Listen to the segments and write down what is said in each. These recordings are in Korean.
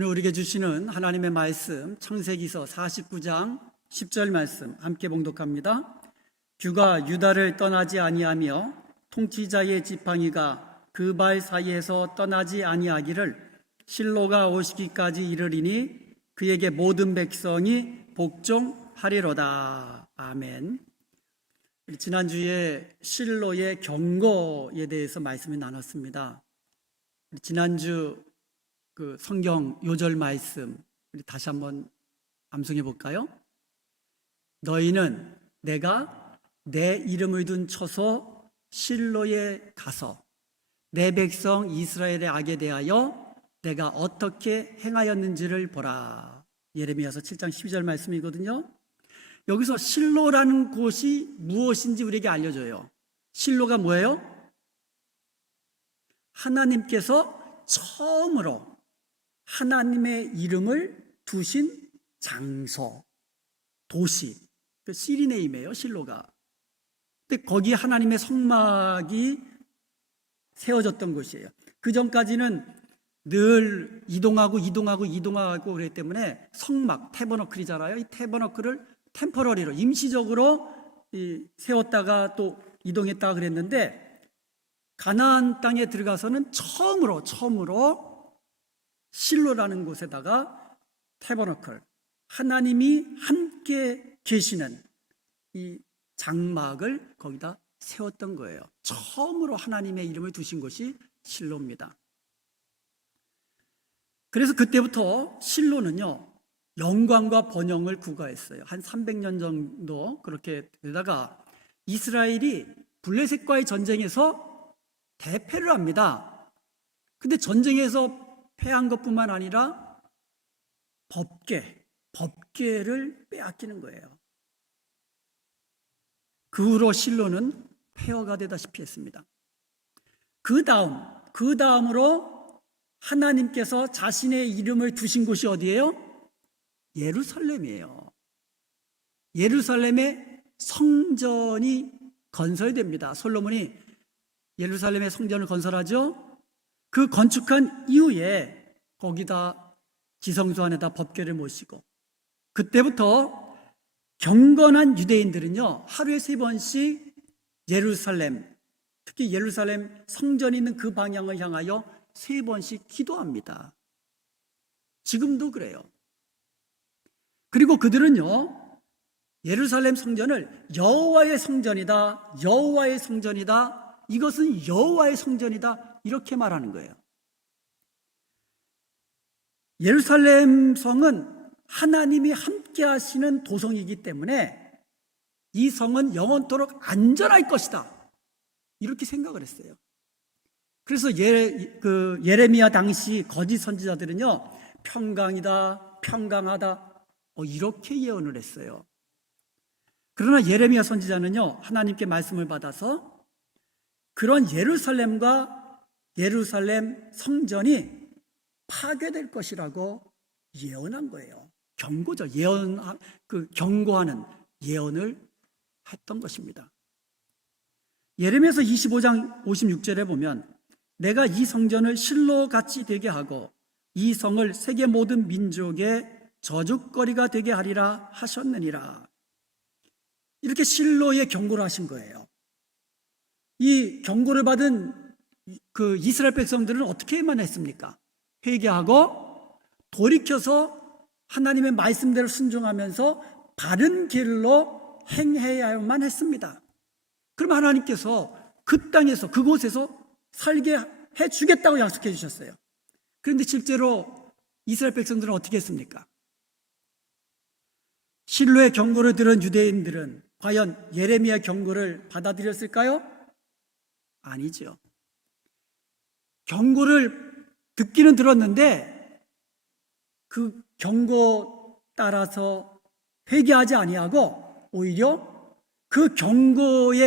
오늘 우리에게 주시는 하나님의 말씀 창세기서 49장 10절 말씀 함께 봉독합니다. 뷰가 유다를 떠나지 아니하며 통치자의 지팡이가 그 발 사이에서 떠나지 아니하기를 실로가 오시기까지 이르리니 그에게 모든 백성이 복종하리로다. 아멘. 지난주에 실로의 경고에 대해서 말씀을 나눴습니다. 지난주 그 성경 요절 말씀 우리 다시 한번 암송해 볼까요? 너희는 내가 내 이름을 둔 처소 실로에 가서 내 백성 이스라엘의 악에 대하여 내가 어떻게 행하였는지를 보라. 예레미야서 7장 12절 말씀이거든요. 여기서 실로라는 곳이 무엇인지 우리에게 알려줘요. 실로가 뭐예요? 하나님께서 처음으로 하나님의 이름을 두신 장소, 도시, 그 시리네임이에요, 실로가. 근데 거기에 하나님의 성막이 세워졌던 곳이에요. 그 전까지는 늘 이동하고 그랬기 때문에 성막, 태버너클이잖아요. 이 태버너클을 템퍼러리로, 임시적으로 세웠다가 또 이동했다가 그랬는데, 가나안 땅에 들어가서는 처음으로 실로라는 곳에다가 태버너클, 하나님이 함께 계시는 이 장막을 거기다 세웠던 거예요. 처음으로 하나님의 이름을 두신 곳이 실로입니다. 그래서 그때부터 실로는요, 영광과 번영을 구가했어요. 한 300년 정도 그렇게 되다가 이스라엘이 블레셋과의 전쟁에서 대패를 합니다. 근데 전쟁에서 패한 것뿐만 아니라 법궤를 빼앗기는 거예요. 그 후로 실로는 폐허가 되다시피 했습니다. 그 다음으로 하나님께서 자신의 이름을 두신 곳이 어디예요? 예루살렘이에요. 예루살렘의 성전이 건설됩니다. 솔로몬이 예루살렘의 성전을 건설하죠. 그 건축한 이후에 거기다 지성소 안에다 법궤를 모시고, 그때부터 경건한 유대인들은요, 하루에 3번씩 예루살렘, 특히 예루살렘 성전이 있는 그 방향을 향하여 3번씩 기도합니다. 지금도 그래요. 그리고 그들은요, 예루살렘 성전을 여호와의 성전이다, 여호와의 성전이다, 이것은 여호와의 성전이다, 이렇게 말하는 거예요. 예루살렘 성은 하나님이 함께 하시는 도성이기 때문에 이 성은 영원토록 안전할 것이다, 이렇게 생각을 했어요. 그래서 예레미야 당시 거짓 선지자들은요, 평강이다, 평강하다, 이렇게 예언을 했어요. 그러나 예레미야 선지자는요, 하나님께 말씀을 받아서 그런 예루살렘 성전이 파괴될 것이라고 예언한 거예요. 경고죠. 경고하는 예언을 했던 것입니다. 예레미야서 25장 56절에 보면 내가 이 성전을 실로같이 되게 하고 이 성을 세계 모든 민족의 저주거리가 되게 하리라 하셨느니라. 이렇게 실로의 경고를 하신 거예요. 이 경고를 받은 그 이스라엘 백성들은 어떻게만 했습니까? 회개하고 돌이켜서 하나님의 말씀대로 순종하면서 바른 길로 행해야만 했습니다. 그럼 하나님께서 그 땅에서, 그곳에서 살게 해주겠다고 약속해 주셨어요. 그런데 실제로 이스라엘 백성들은 어떻게 했습니까? 실로의 경고를 들은 유대인들은 과연 예레미야 경고를 받아들였을까요? 아니죠. 경고를 듣기는 들었는데 그 경고 따라서 회개하지 아니하고 오히려 그 경고의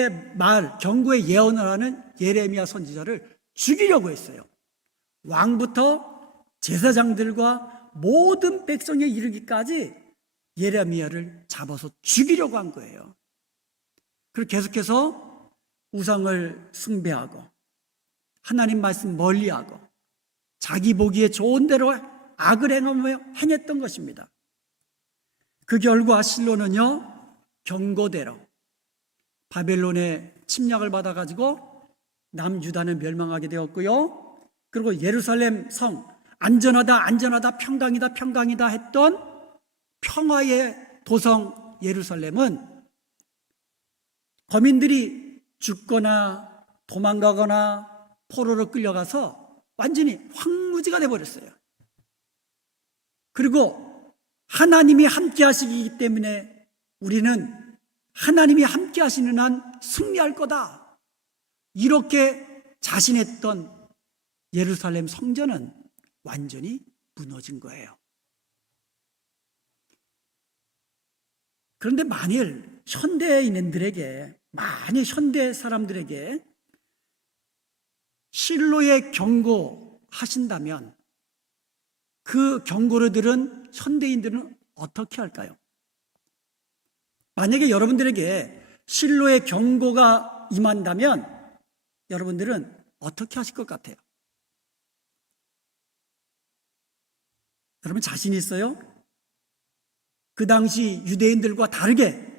예언을 하는 예레미야 선지자를 죽이려고 했어요. 왕부터 제사장들과 모든 백성에 이르기까지 예레미야를 잡아서 죽이려고 한 거예요. 그리고 계속해서 우상을 숭배하고 하나님 말씀 멀리하고 자기 보기에 좋은 대로 악을 행했던 것입니다. 그 결과 실로는요, 경고대로 바벨론의 침략을 받아가지고 남유다는 멸망하게 되었고요. 그리고 예루살렘 성, 안전하다, 평강이다 했던 평화의 도성 예루살렘은 거민들이 죽거나 도망가거나 포로로 끌려가서 완전히 황무지가 되어버렸어요. 그리고 하나님이 함께 하시기 때문에 우리는 하나님이 함께 하시는 한 승리할 거다, 이렇게 자신했던 예루살렘 성전은 완전히 무너진 거예요. 그런데 만일 현대인들에게, 만일 현대 사람들에게 실로의 경고하신다면 그 경고를 들은 현대인들은 어떻게 할까요? 만약에 여러분들에게 실로의 경고가 임한다면 여러분들은 어떻게 하실 것 같아요? 여러분 자신 있어요? 그 당시 유대인들과 다르게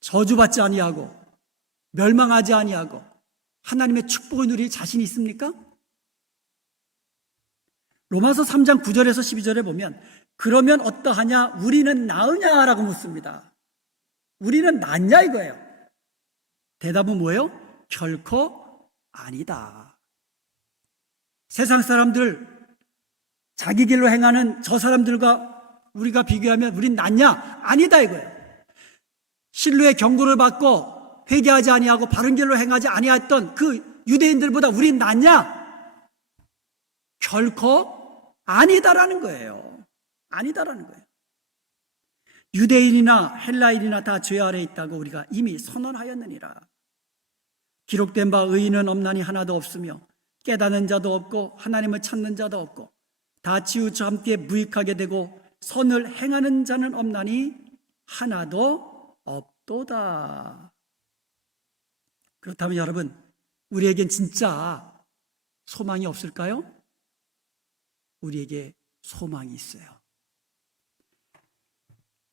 저주받지 아니하고 멸망하지 아니하고 하나님의 축복을 누릴 자신이 있습니까? 로마서 3장 9절에서 12절에 보면 그러면 어떠하냐? 우리는 나으냐라고 묻습니다. 우리는 낫냐 이거예요. 대답은 뭐예요? 결코 아니다. 세상 사람들, 자기 길로 행하는 저 사람들과 우리가 비교하면 우린 낫냐? 아니다 이거예요. 실로의 경고를 받고 회개하지 아니하고 바른 길로 행하지 아니했던 그 유대인들보다 우린 낫냐? 결코 아니다라는 거예요. 아니다라는 거예요. 유대인이나 헬라인이나 다 죄 아래 있다고 우리가 이미 선언하였느니라. 기록된 바 의인은 없나니 하나도 없으며 깨닫는 자도 없고 하나님을 찾는 자도 없고 다 치우쳐 함께 무익하게 되고 선을 행하는 자는 없나니 하나도 없도다. 그렇다면 여러분, 우리에겐 진짜 소망이 없을까요? 우리에게 소망이 있어요.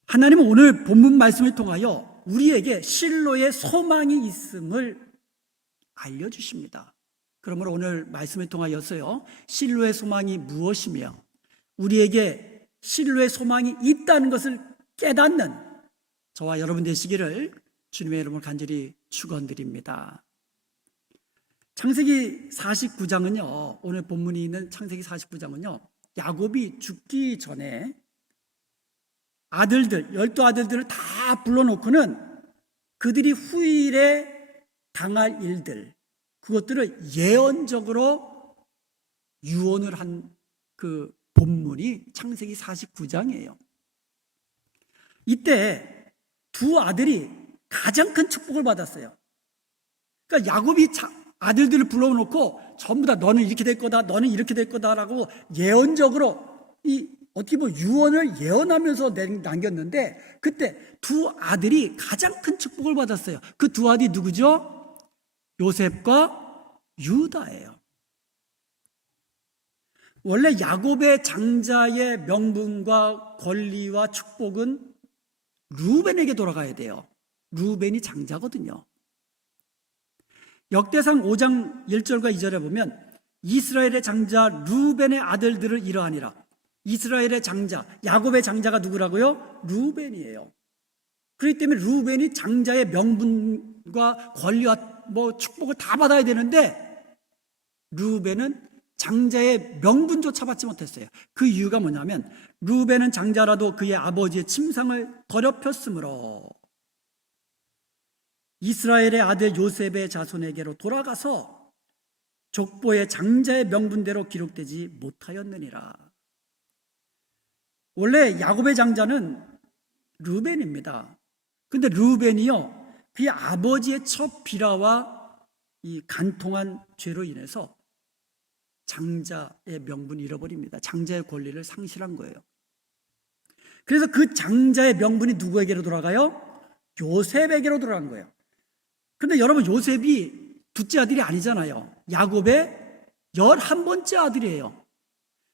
하나님은 오늘 본문 말씀을 통하여 우리에게 실로의 소망이 있음을 알려주십니다. 그러므로 오늘 말씀을 통하여서요, 실로의 소망이 무엇이며 우리에게 실로의 소망이 있다는 것을 깨닫는 저와 여러분 되시기를 주님의 이름으로 간절히 축원드립니다. 창세기 49장은요, 오늘 본문이 있는 창세기 49장은요, 야곱이 죽기 전에 아들들, 12아들들을 다 불러놓고는 그들이 후일에 당할 일들, 그것들을 예언적으로 유언을 한 그 본문이 창세기 49장이에요. 이때 두 아들이 가장 큰 축복을 받았어요. 그러니까 야곱이 아들들을 불러놓고 전부 다 너는 이렇게 될 거다, 너는 이렇게 될 거다라고 예언적으로 어떻게 보면 유언을 예언하면서 남겼는데 그때 두 아들이 가장 큰 축복을 받았어요. 그 두 아들이 누구죠? 요셉과 유다예요. 원래 야곱의 장자의 명분과 권리와 축복은 루벤에게 돌아가야 돼요. 루벤이 장자거든요. 역대상 5장 1절과 2절에 보면 이스라엘의 장자 루벤의 아들들을 이러하니라. 이스라엘의 장자, 야곱의 장자가 누구라고요? 루벤이에요. 그렇기 때문에 루벤이 장자의 명분과 권리와 축복을 다 받아야 되는데 루벤은 장자의 명분조차 받지 못했어요. 그 이유가 뭐냐면 루벤은 장자라도 그의 아버지의 침상을 더럽혔으므로 이스라엘의 아들 요셉의 자손에게로 돌아가서 족보의 장자의 명분대로 기록되지 못하였느니라. 원래 야곱의 장자는 루벤입니다. 그런데 루벤이요, 그의 아버지의 첫 비라와 이 간통한 죄로 인해서 장자의 명분을 잃어버립니다. 장자의 권리를 상실한 거예요. 그래서 그 장자의 명분이 누구에게로 돌아가요? 요셉에게로 돌아간 거예요. 그런데 여러분, 요셉이 둘째 아들이 아니잖아요. 야곱의 11번째 아들이에요.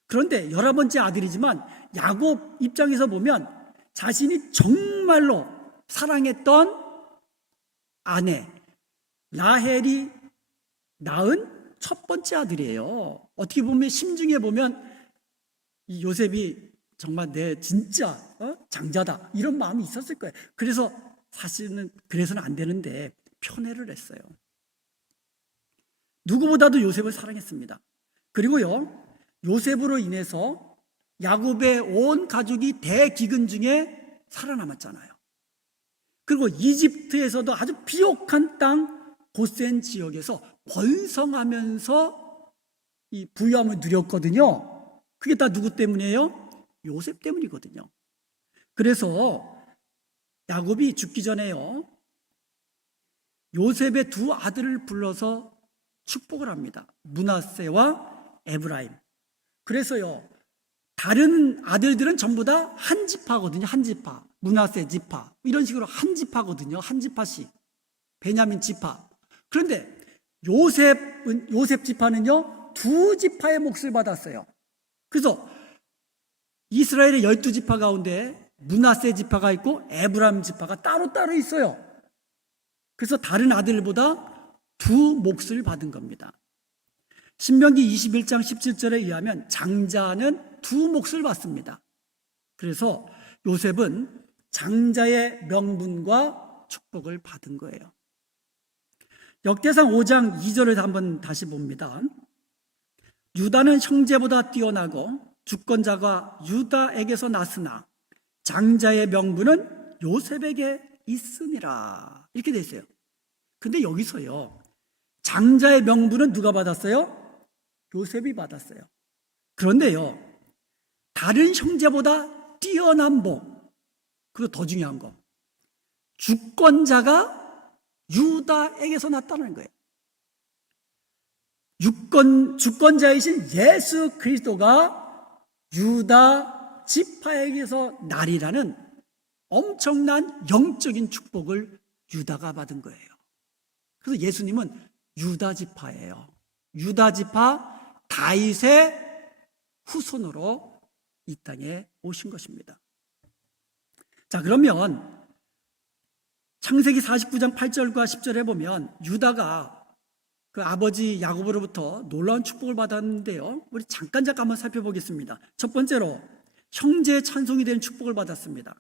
그런데 11번째 아들이지만 야곱 입장에서 보면 자신이 정말로 사랑했던 아내 라헬이 낳은 첫 번째 아들이에요. 어떻게 보면 심중에 보면 이 요셉이 정말 내 진짜 장자다 이런 마음이 있었을 거예요. 그래서 사실은 그래서는 안 되는데 편애를 했어요. 누구보다도 요셉을 사랑했습니다. 그리고요, 요셉으로 인해서 야곱의 온 가족이 대기근 중에 살아남았잖아요. 그리고 이집트에서도 아주 비옥한 땅 고센 지역에서 번성하면서 이 부유함을 누렸거든요. 그게 다 누구 때문이에요? 요셉 때문이거든요. 그래서 야곱이 죽기 전에요, 요셉의 두 아들을 불러서 축복을 합니다. 므낫세와 에브라임. 그래서요, 다른 아들들은 전부 다 한 지파거든요. 한 지파. 므낫세 지파. 이런 식으로 한 지파거든요. 한 지파씩. 베냐민 지파. 그런데 요셉 지파는요, 두 지파의 몫을 받았어요. 그래서 이스라엘의 12지파 가운데 므낫세 지파가 있고 에브라임 지파가 따로따로 있어요. 그래서 다른 아들보다 두 몫을 받은 겁니다. 신명기 21장 17절에 의하면 장자는 두 몫을 받습니다. 그래서 요셉은 장자의 명분과 축복을 받은 거예요. 역대상 5장 2절을 한번 다시 봅니다. 유다는 형제보다 뛰어나고 주권자가 유다에게서 났으나 장자의 명분은 요셉에게 있으니라. 이렇게 돼 있어요. 근데 여기서요, 장자의 명분은 누가 받았어요? 요셉이 받았어요. 그런데요, 다른 형제보다 뛰어난 복, 그리고 더 중요한 거, 주권자가 유다에게서 났다는 거예요. 주권자이신 예수 그리스도가 유다 지파에게서 날이라는 엄청난 영적인 축복을 유다가 받은 거예요. 그래서 예수님은 유다 지파예요. 유다 지파 다윗의 후손으로 이 땅에 오신 것입니다. 자, 그러면 창세기 49장 8절과 10절에 보면 유다가 그 아버지 야곱으로부터 놀라운 축복을 받았는데요, 우리 잠깐 한번 살펴보겠습니다. 첫 번째로 형제의 찬송이 되는 축복을 받았습니다.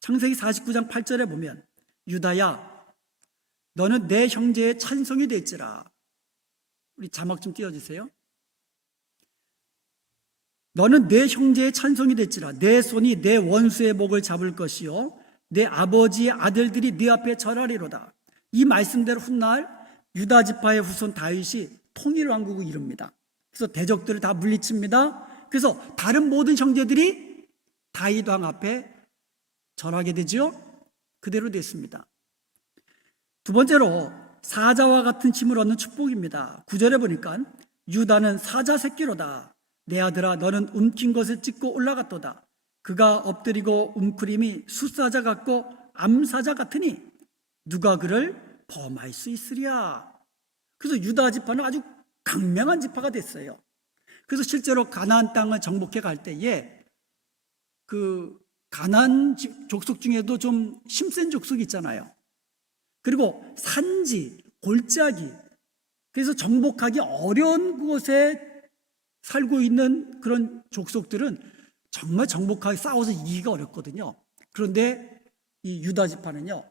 창세기 49장 8절에 보면 유다야 너는 내 형제의 찬송이 될지라. 우리 자막 좀 띄워주세요. 너는 내 형제의 찬송이 될지라. 내 손이 내 원수의 목을 잡을 것이요 내 아버지의 아들들이 네 앞에 절하리로다. 이 말씀대로 훗날 유다 지파의 후손 다윗이 통일 왕국을 이룹니다. 그래서 대적들을 다 물리칩니다. 그래서 다른 모든 형제들이 다윗 왕 앞에 절하게 되죠. 그대로 됐습니다. 두 번째로 사자와 같은 힘을 얻는 축복입니다. 9절에 보니까 유다는 사자 새끼로다. 내 아들아 너는 움킨 것을 찢고 올라갔도다. 그가 엎드리고 움크림이 숫사자 같고 암사자 같으니 누가 그를 범할 수 있으랴. 그래서 유다 지파는 아주 강명한 지파가 됐어요. 그래서 실제로 가나안 땅을 정복해 갈 때에 그 가나안 족속 중에도 좀 힘센 족속이 있잖아요. 그리고 산지, 골짜기, 그래서 정복하기 어려운 곳에 살고 있는 그런 족속들은 정말 정복하기 싸워서 이기기가 어렵거든요. 그런데 이 유다 지파는요,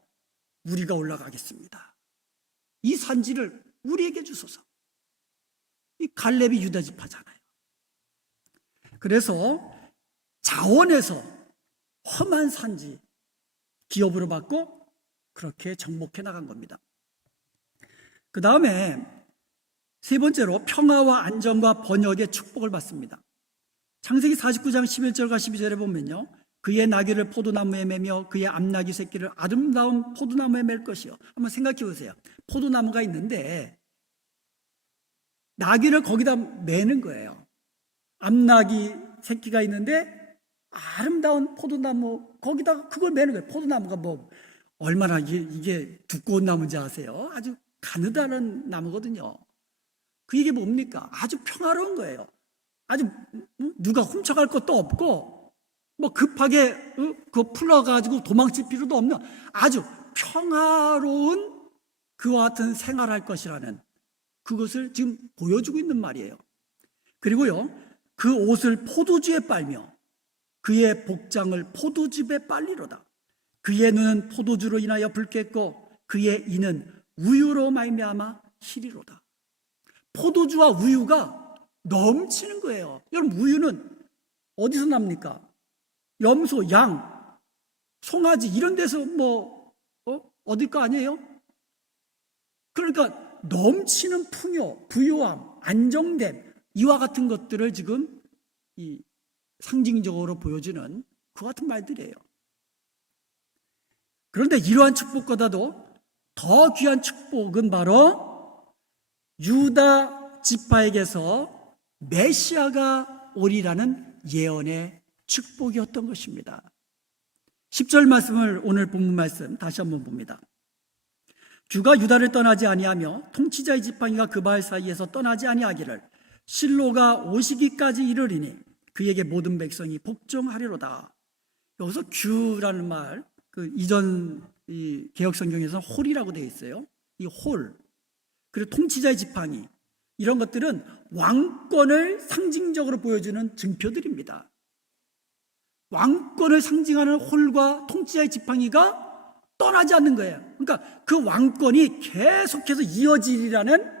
우리가 올라가겠습니다. 이 산지를 우리에게 주소서. 이 갈렙이 유다 지파잖아요. 그래서 자원에서 험한 산지 기업으로 받고 그렇게 정복해 나간 겁니다. 그 다음에 세 번째로 평화와 안정과 번역의 축복을 받습니다. 창세기 49장 11절과 12절에 보면요, 그의 나귀를 포도나무에 매며 그의 암나귀 새끼를 아름다운 포도나무에 맬 것이요. 한번 생각해 보세요. 포도나무가 있는데 나귀를 거기다 매는 거예요. 암나귀 새끼가 있는데 아름다운 포도나무 거기다가 그걸 매는 거예요. 포도나무가 뭐 얼마나 이게 두꺼운 나무인지 아세요? 아주 가느다란 나무거든요. 그 이게 뭡니까? 아주 평화로운 거예요. 아주 누가 훔쳐갈 것도 없고 뭐 급하게 그거 풀어가지고 도망칠 필요도 없는 아주 평화로운 그와 같은 생활할 것이라는 그것을 지금 보여주고 있는 말이에요. 그리고요, 그 옷을 포도주에 빨며 그의 복장을 포도즙에 빨리로다. 그의 눈은 포도주로 인하여 붉겠고 그의 이는 우유로 말미암아 희리로다. 포도주와 우유가 넘치는 거예요. 여러분, 우유는 어디서 납니까? 염소, 양, 송아지 이런 데서 얻을 거 아니에요? 그러니까 넘치는 풍요, 부유함, 안정됨 이와 같은 것들을 지금 이 상징적으로 보여주는 그 같은 말들이에요. 그런데 이러한 축복보다도 더 귀한 축복은 바로 유다 지파에게서 메시아가 오리라는 예언의 축복이었던 것입니다. 10절 말씀을 오늘 본문 말씀 다시 한번 봅니다. 주가 유다를 떠나지 아니하며 통치자의 지팡이가 그 발 사이에서 떠나지 아니하기를 실로가 오시기까지 이르리니 그에게 모든 백성이 복종하리로다. 여기서 주라는 말, 그 이전 이 개혁 성경에서는 홀이라고 되어 있어요. 이 홀, 그리고 통치자의 지팡이 이런 것들은 왕권을 상징적으로 보여주는 증표들입니다. 왕권을 상징하는 홀과 통치자의 지팡이가 떠나지 않는 거예요. 그러니까 그 왕권이 계속해서 이어지리라는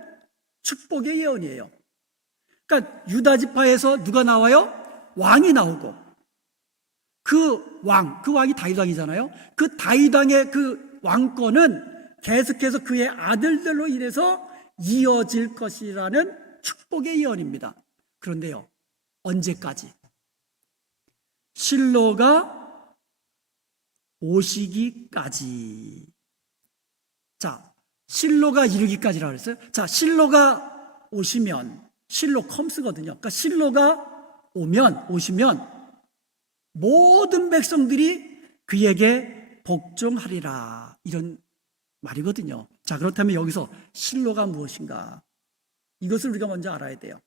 축복의 예언이에요. 그러니까 유다 지파에서 누가 나와요? 왕이 나오고 그 왕이 다윗 왕이잖아요. 그 다윗 왕의 그 왕권은 계속해서 그의 아들들로 인해서 이어질 것이라는 축복의 예언입니다. 그런데요, 언제까지? 실로가 오시기까지. 자, 실로가 이르기까지라고 그랬어요. 자, 실로가 오시면, 실로 컴스거든요. 그러니까 실로가 오시면 모든 백성들이 그에게 복종하리라. 이런 말이거든요. 자, 그렇다면 여기서 실로가 무엇인가? 이것을 우리가 먼저 알아야 돼요.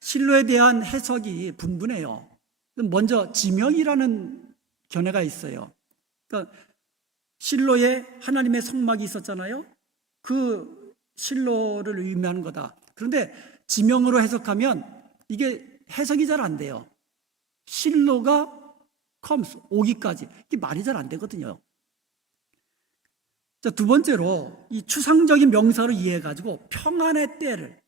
실로에 대한 해석이 분분해요. 먼저 지명이라는 견해가 있어요. 그러니까 실로에 하나님의 성막이 있었잖아요. 그 실로를 의미하는 거다. 그런데 지명으로 해석하면 이게 해석이 잘 안 돼요. 실로가 comes, 오기까지. 이게 말이 잘 안 되거든요. 자, 두 번째로 이 추상적인 명사로 이해해가지고 평안의 때를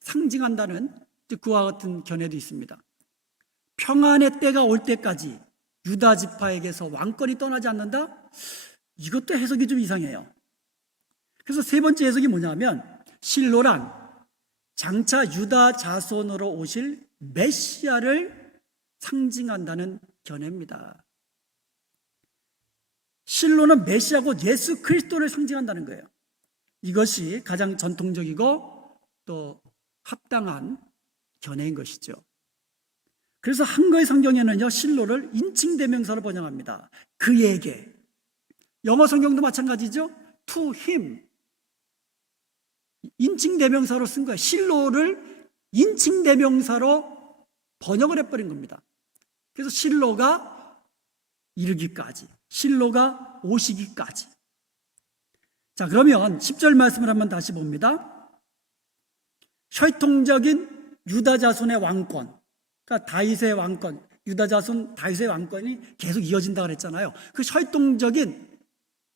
상징한다는 그와 같은 견해도 있습니다. 평안의 때가 올 때까지 유다 지파에게서 왕권이 떠나지 않는다? 이것도 해석이 좀 이상해요. 그래서 세 번째 해석이 뭐냐면 실로란 장차 유다 자손으로 오실 메시아를 상징한다는 견해입니다. 실로는 메시아고 예수 그리스도를 상징한다는 거예요. 이것이 가장 전통적이고 또 합당한 견해인 것이죠. 그래서 한글 성경에는요, 실로를 인칭대명사로 번역합니다. 그에게. 영어 성경도 마찬가지죠. To him. 인칭대명사로 쓴 거예요. 실로를 인칭대명사로 번역을 해버린 겁니다. 그래서 실로가 이르기까지, 실로가 오시기까지. 자, 그러면 10절 말씀을 한번 다시 봅니다. 혈통적인 유다 자손의 왕권, 그러니까 다윗의 왕권, 유다 자손 다윗의 왕권이 계속 이어진다고 그랬잖아요. 그 혈통적인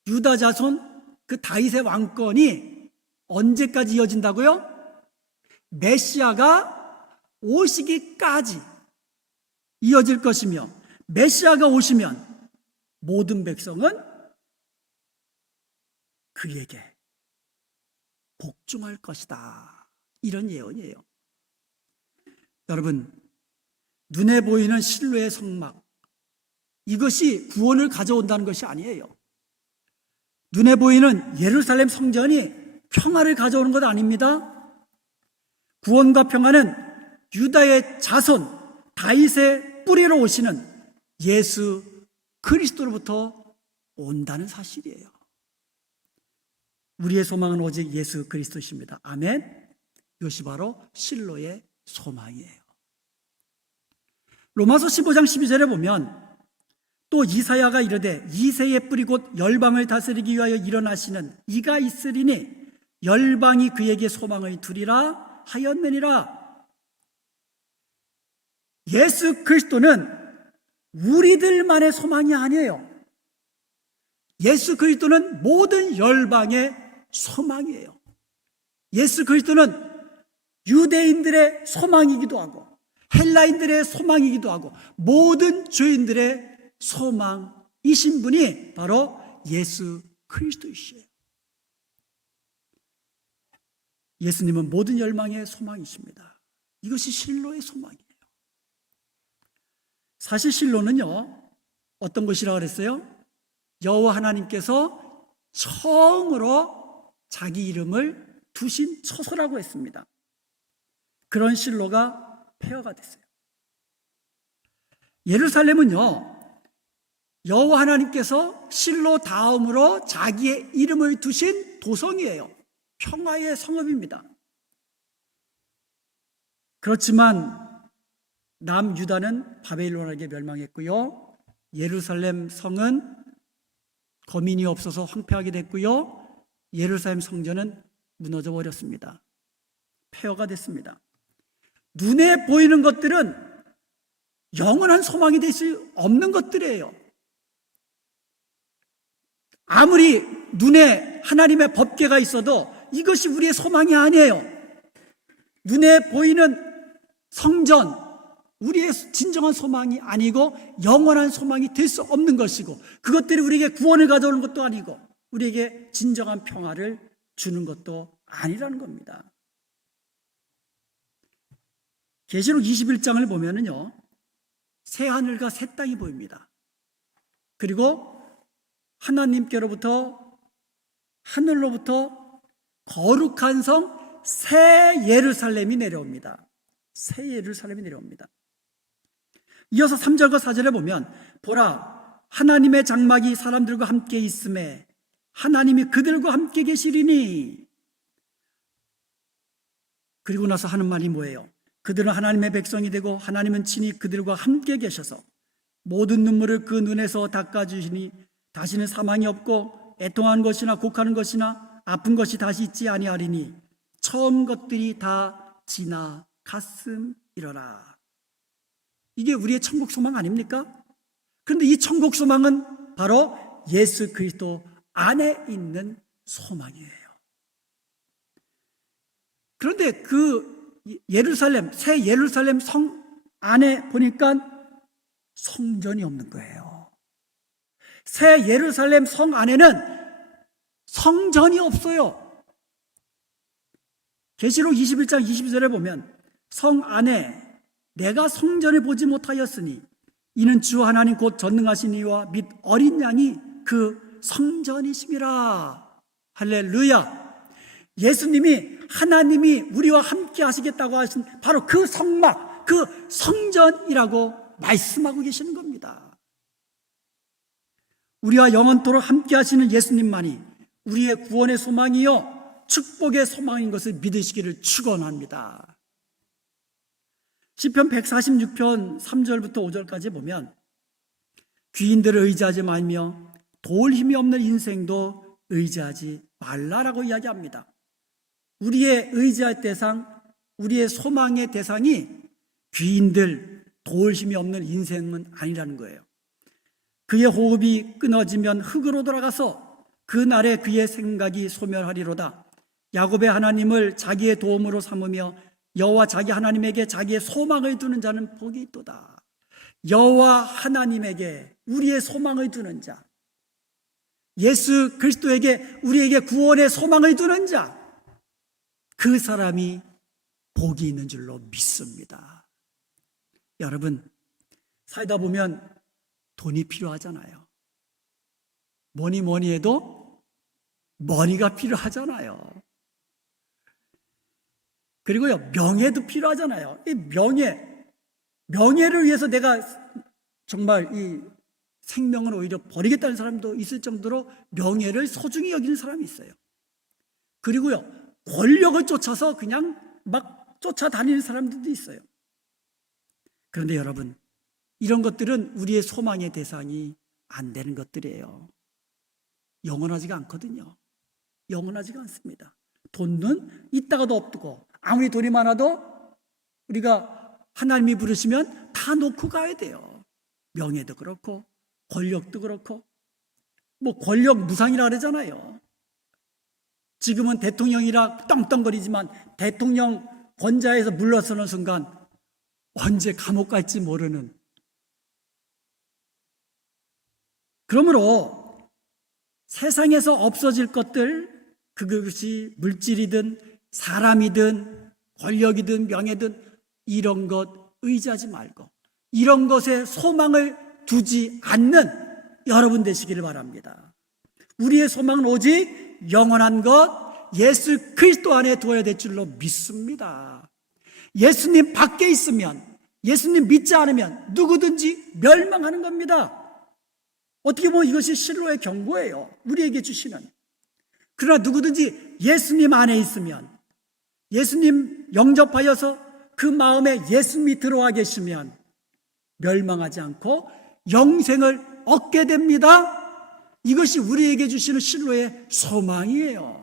유다 자손 그 다윗의 왕권이 언제까지 이어진다고요? 메시아가 오시기까지 이어질 것이며, 메시아가 오시면 모든 백성은 그에게 복종할 것이다. 이런 예언이에요. 여러분, 눈에 보이는 실로의 성막, 이것이 구원을 가져온다는 것이 아니에요. 눈에 보이는 예루살렘 성전이 평화를 가져오는 것 아닙니다. 구원과 평화는 유다의 자손 다윗의 뿌리로 오시는 예수 그리스도로부터 온다는 사실이에요. 우리의 소망은 오직 예수 그리스도십니다. 아멘. 이것이 바로 실로의 소망이에요. 로마서 15장 12절에 보면 또 이사야가 이르되 이새의 뿌리 곧 열방을 다스리기 위하여 일어나시는 이가 있으리니 열방이 그에게 소망을 두리라 하였느니라. 예수 그리스도는 우리들만의 소망이 아니에요. 예수 그리스도는 모든 열방의 소망이에요. 예수 그리스도는 유대인들의 소망이기도 하고 헬라인들의 소망이기도 하고 모든 죄인들의 소망이신 분이 바로 예수 그리스도이시에요. 예수님은 모든 열방의 소망이십니다. 이것이 실로의 소망이에요. 사실 실로는요, 어떤 것이라고 그랬어요? 여호와 하나님께서 처음으로 자기 이름을 두신 처소라고 했습니다. 그런 실로가 폐허가 됐어요. 예루살렘은요, 여호와 하나님께서 실로 다음으로 자기의 이름을 두신 도성이에요. 평화의 성읍입니다. 그렇지만 남유다는 바벨론에게 멸망했고요. 예루살렘 성은 거민이 없어서 황폐하게 됐고요. 예루살렘 성전은 무너져 버렸습니다. 폐허가 됐습니다. 눈에 보이는 것들은 영원한 소망이 될 수 없는 것들이에요. 아무리 눈에 하나님의 법궤가 있어도 이것이 우리의 소망이 아니에요. 눈에 보이는 성전, 우리의 진정한 소망이 아니고 영원한 소망이 될 수 없는 것이고 그것들이 우리에게 구원을 가져오는 것도 아니고 우리에게 진정한 평화를 주는 것도 아니라는 겁니다. 계시록 21장을 보면은요, 새 하늘과 새 땅이 보입니다. 그리고 하나님께로부터 하늘로부터 거룩한 성 새 예루살렘이 내려옵니다. 새 예루살렘이 내려옵니다. 이어서 3절과 4절에 보면 보라 하나님의 장막이 사람들과 함께 있음에 하나님이 그들과 함께 계시리니. 그리고 나서 하는 말이 뭐예요? 그들은 하나님의 백성이 되고 하나님은 친히 그들과 함께 계셔서 모든 눈물을 그 눈에서 닦아주시니 다시는 사망이 없고 애통하는 것이나 곡하는 것이나 아픈 것이 다시 있지 아니하리니 처음 것들이 다 지나갔음이러라. 이게 우리의 천국 소망 아닙니까? 그런데 이 천국 소망은 바로 예수 그리스도 안에 있는 소망이에요. 그런데 그 예루살렘, 새 예루살렘 성 안에 보니까 성전이 없는 거예요. 새 예루살렘 성 안에는 성전이 없어요. 계시록 21장 22절에 보면 성 안에 내가 성전을 보지 못하였으니 이는 주 하나님 곧 전능하신 이와 및 어린 양이 그 성전이심이라. 할렐루야. 예수님이 하나님이 우리와 함께 하시겠다고 하신 바로 그 성막, 그 성전이라고 말씀하고 계시는 겁니다. 우리와 영원토록 함께 하시는 예수님만이 우리의 구원의 소망이요 축복의 소망인 것을 믿으시기를 축원합니다. 시편 146편 3절부터 5절까지 보면 귀인들을 의지하지 말며 도울 힘이 없는 인생도 의지하지 말라라고 이야기합니다. 우리의 의지할 대상, 우리의 소망의 대상이 귀인들, 도울 힘이 없는 인생은 아니라는 거예요. 그의 호흡이 끊어지면 흙으로 돌아가서 그 날에 그의 생각이 소멸하리로다. 야곱의 하나님을 자기의 도움으로 삼으며 여호와 자기 하나님에게 자기의 소망을 두는 자는 복이 있도다. 여호와 하나님에게 우리의 소망을 두는 자, 예수 그리스도에게 우리에게 구원의 소망을 두는 자, 그 사람이 복이 있는 줄로 믿습니다. 여러분, 살다 보면 돈이 필요하잖아요. 뭐니 해도 머니가 필요하잖아요. 그리고요, 명예도 필요하잖아요. 이 명예를 위해서 내가 정말 이 생명을 오히려 버리겠다는 사람도 있을 정도로 명예를 소중히 여기는 사람이 있어요. 그리고요, 권력을 쫓아서 그냥 막 쫓아다니는 사람들도 있어요. 그런데 여러분, 이런 것들은 우리의 소망의 대상이 안 되는 것들이에요. 영원하지가 않거든요. 영원하지가 않습니다. 돈은 있다가도 없고, 아무리 돈이 많아도 우리가 하나님이 부르시면 다 놓고 가야 돼요. 명예도 그렇고 권력도 그렇고, 뭐 권력 무상이라 그러잖아요. 지금은 대통령이라 떵떵거리지만 대통령 권좌에서 물러서는 순간 언제 감옥 갈지 모르는. 그러므로 세상에서 없어질 것들, 그것이 물질이든 사람이든 권력이든 명예든 이런 것 의지하지 말고 이런 것에 소망을 두지 않는 여러분 되시기를 바랍니다. 우리의 소망은 오직 영원한 것 예수 그리스도 안에 두어야 될 줄로 믿습니다. 예수님 밖에 있으면, 예수님 믿지 않으면 누구든지 멸망하는 겁니다. 어떻게 보면 이것이 실로의 경고예요. 우리에게 주시는. 그러나 누구든지 예수님 안에 있으면, 예수님 영접하여서 그 마음에 예수님이 들어와 계시면 멸망하지 않고 영생을 얻게 됩니다. 이것이 우리에게 주시는 실로의 소망이에요.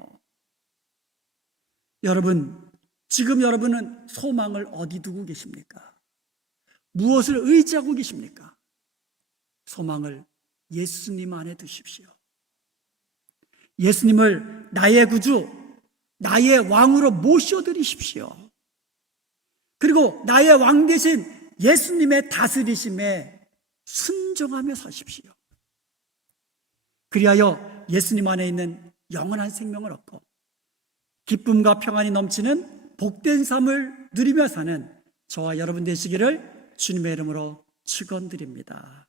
여러분, 지금 여러분은 소망을 어디 두고 계십니까? 무엇을 의지하고 계십니까? 소망을 예수님 안에 두십시오. 예수님을 나의 구주, 나의 왕으로 모셔드리십시오. 그리고 나의 왕 대신 예수님의 다스리심에 순종하며 사십시오. 그리하여 예수님 안에 있는 영원한 생명을 얻고 기쁨과 평안이 넘치는 복된 삶을 누리며 사는 저와 여러분 되시기를 주님의 이름으로 축원드립니다.